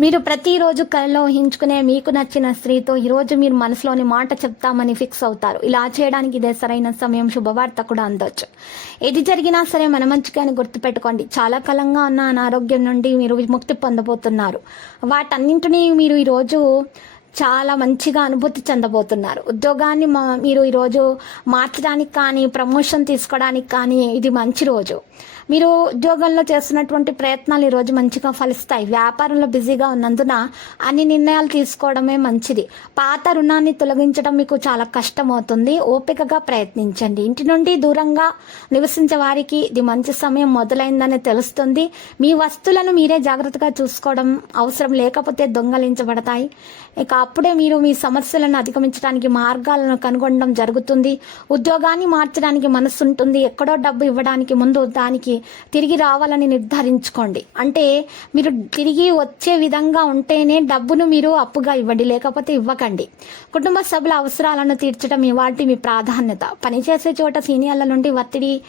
మీరు ప్రతిరోజు కలలో ఊహించుకునే మీకు నచ్చిన స్త్రీతో ఈరోజు మీరు మనసులోని మాట చెప్తామని ఫిక్స్ అవుతారు. ఇలా చేయడానికి ఇదే సరైన సమయం శుభవార్త కూడా అందొచ్చు. ఏది జరిగినా సరే మన మంచిగాని గుర్తుపెట్టుకోండి. చాలా కాలంగా ఉన్న అనారోగ్యం నుండి మీరు విముక్తి పొందబోతున్నారు. వాటన్నింటినీ మీరు ఈరోజు చాలా మంచిగా అనుభూతి చెందబోతున్నారు. ఉద్యోగాన్ని మా- మీరు ఈరోజు మార్చడానికి కానీ ప్రమోషన్ తీసుకోవడానికి కానీ ఇది మంచి రోజు. మీరు ఉద్యోగంలో చేస్తున్నటువంటి ప్రయత్నాలు ఈరోజు మంచిగా ఫలిస్తాయి. వ్యాపారంలో బిజీగా ఉన్నందున అన్ని నిర్ణయాలు తీసుకోవడమే మంచిది. పాత రుణాన్ని తొలగించడం మీకు చాలా కష్టమవుతుంది. ఓపికగా ప్రయత్నించండి. ఇంటి నుండి దూరంగా నివసించే వారికి ఇది మంచి సమయం మొదలైందని తెలుస్తుంది. మీ వస్తువులను మీరే జాగ్రత్తగా చూసుకోవడం అవసరం లేకపోతే దొంగలించబడతాయి. ఇక అప్పుడే మీరు మీ సమస్యలను అధిగమించడానికి మార్గాలను కనుగొనడం జరుగుతుంది. ఉద్యోగాన్ని మార్చడానికి మనసు ఉంటుంది. ఎక్కడో డబ్బు ఇవ్వడానికి ముందు దానికి తిరిగి రావాలని నిర్ధారించుకోండి. అంటే మీరు తిరిగి వచ్చే విధంగా ఉంటేనే డబ్బును మీరు అప్పుగా ఇవ్వండి లేకపోతే ఇవ్వకండి. కుటుంబ సభ్యుల అవసరాలను తీర్చడం ఇవాటి మీ ప్రాధాన్యత. పనిచేసే చోట సీనియర్ల నుండి ఒత్తిడి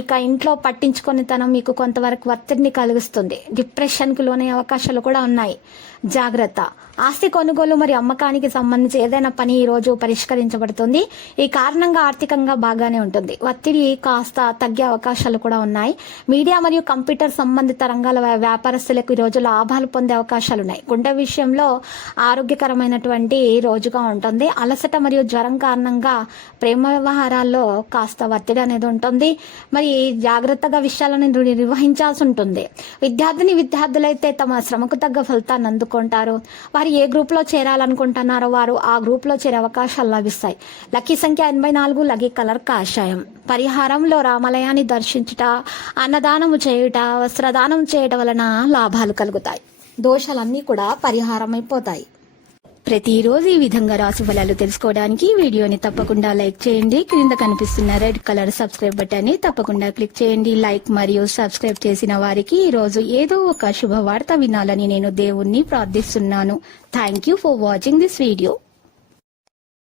ఇక ఇంట్లో పట్టించుకొనితనం మీకు కొంతవరకు ఒత్తిడిని కలిగిస్తుంది. డిప్రెషన్కు లోనే అవకాశాలు కూడా ఉన్నాయి. జాగ్రత్త. ఆస్తి కొనుగోలు మరియు అమ్మకానికి సంబంధించి ఏదైనా పని ఈ రోజు పరిష్కరించబడుతుంది. ఈ కారణంగా ఆర్థికంగా బాగానే ఉంటుంది. ఒత్తిడి కాస్త తగ్గే అవకాశాలు కూడా ఉన్నాయి. మీడియా మరియు కంప్యూటర్ సంబంధిత రంగాల వ్యా- వ్యాపారస్తులకు ఈ రోజు లాభాలు పొందే అవకాశాలు ఉన్నాయి గుండె విషయంలో ఆరోగ్యకరమైనటువంటి రోజుగా ఉంటుంది. అలసట మరియు జ్వరం కారణంగా ప్రేమ వ్యవహారాల్లో కాస్త ఒత్తిడి అనేది ఉంటుంది. మరి జాగ్రత్తగా విషయాలను నిర్వహించాల్సి ఉంటుంది. విద్యార్థిని విద్యార్థులైతే తమ శ్రమకు తగ్గ ఫలితాన్ని అందుకుంటారు. వారు ఏ గ్రూప్లో చేరాలనుకుంటున్నారో వారు ఆ గ్రూప్లో చేరే అవకాశాలు లభిస్తాయి. లక్కీ సంఖ్య ఎనభై నాలుగు లక్కీ కలర్ కాషాయం. పరిహారంలో రామాలయాన్ని దర్శించుట అన్నదానము చేయుట వస్త్రదానం చేయటం వలన లాభాలు కలుగుతాయి. దోషాలన్నీ కూడా పరిహారమైపోతాయి. ప్రతిరోజు ఈ విధంగా రాశి ఫలాలు తెలుసుకోవడానికి వీడియోని తప్పకుండా లైక్ చేయండి. క్రింద కనిపిస్తున్న రెడ్ కలర్ సబ్స్క్రైబ్ బటన్ని తప్పకుండా క్లిక్ చేయండి. లైక్ మరియు సబ్స్క్రైబ్ చేసిన వారికి ఈ రోజు ఏదో ఒక శుభవార్త వినాలని నేను దేవుణ్ణి ప్రార్థిస్తున్నాను. Thank you for watching this video